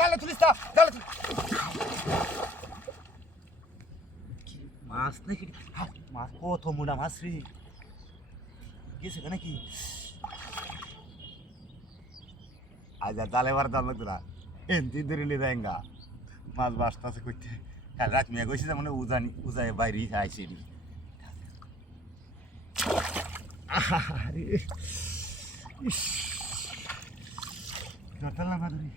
জালে তুলিস না, জালে তুলিস। মাছ নাকি? মাছ কত মোটা মাছ রে, গেছে নাকি? আজ আর জালে বার দাম লাগতো না, এমনি ধরে নিয়ে যায়গা মাছ বাসতে করতে। কাল রাত মিয়া গেছি যে মানে উজায় বাইরে আইসি ধরতাম না ধরি।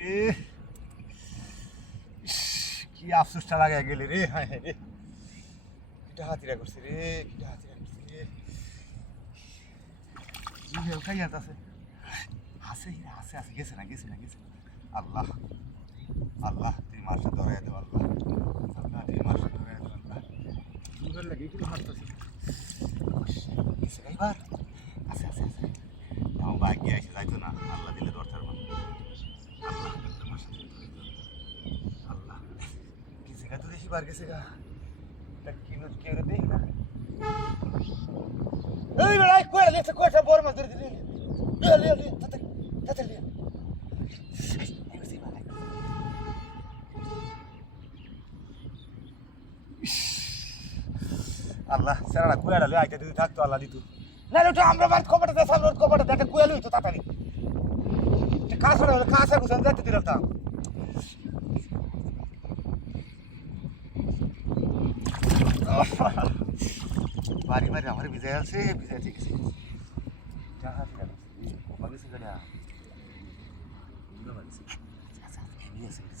রে কি আফসোসটা লাগে গেলে রে, হায় হায় রে, কিটা হাতিরা করছে রে, কিটা হাতিরা করছে রে। খাই আছে আছে আছে আছে, গেছে না গেছে না গেছে। আল্লাহ আল্লাহ, তুমি মাছটা ধরে দেবো। আল্লাহ আল্লাহ, তুমি মাছটা ধরে দেবো। আল্লাহ দুধের লাগে এগুলো হাসতেছি। গেছে এইবার, আছে আছে আছে। আমার বাইক গিয়ে এসে যাইতো না, আল্লাহ দিলে দরকার। আল্লাহ আল্লাহ, গেছে গা তো দেখি বার, গেছে গা। কিলো কেউ দেখ না। এই লড়াই করে গেছে, কয়টা বড় মাছ ধরে দিলি। আল্লাহ সেরাটা কুয়াটা লই আইতে যদি থাকতো, আল্লাহ দিত না। ওটা আমরা বাড়িতে কপাটা দেয়, সামনে কপাটা দেখে কুয়া লই তো তাড়াতাড়ি। কাঁচড়া হলে কাঁচা গুছান যাইতে দিলাম। বাড়ি বাড়ি আমার ভিজাই আছে, ভিজাই ঠিক আছে।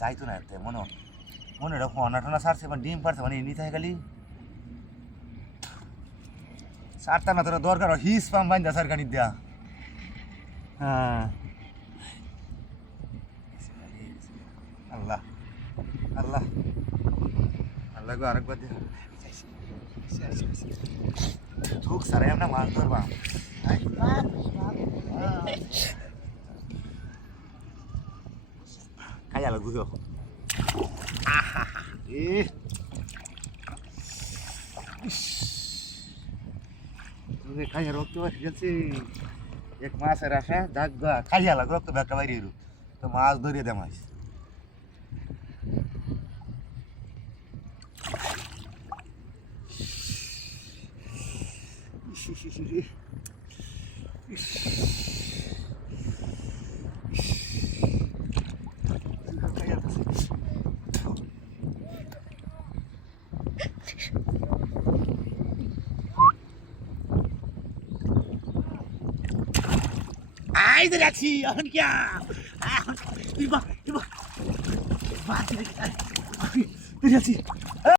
যাইতো না মনে মনে রকম অনাটনা সারছে, মানে ডিম পারছে, মানে এমনি থাকে খালি সারতা না। তোরা দরকার হিস পাম বাইন্দা সার কানি দেয়া। হ্যাঁ আল্লাহ আল্লাহ আল্লাহ গো, আরেকবার দিয়ে ধুক সারাই আমরা মাছ ধরবা। খাই আলো বুঝো। খাইয়া রক্ত গেছে, এক মাছের আশা যাক গা খাইয়া লাগ রক্ত ব্যাগটা বাইরে তো মাছ ধরিয়ে দে মাছ। Ai, da ci, andiamo. Iba. Mati. Ragazzi.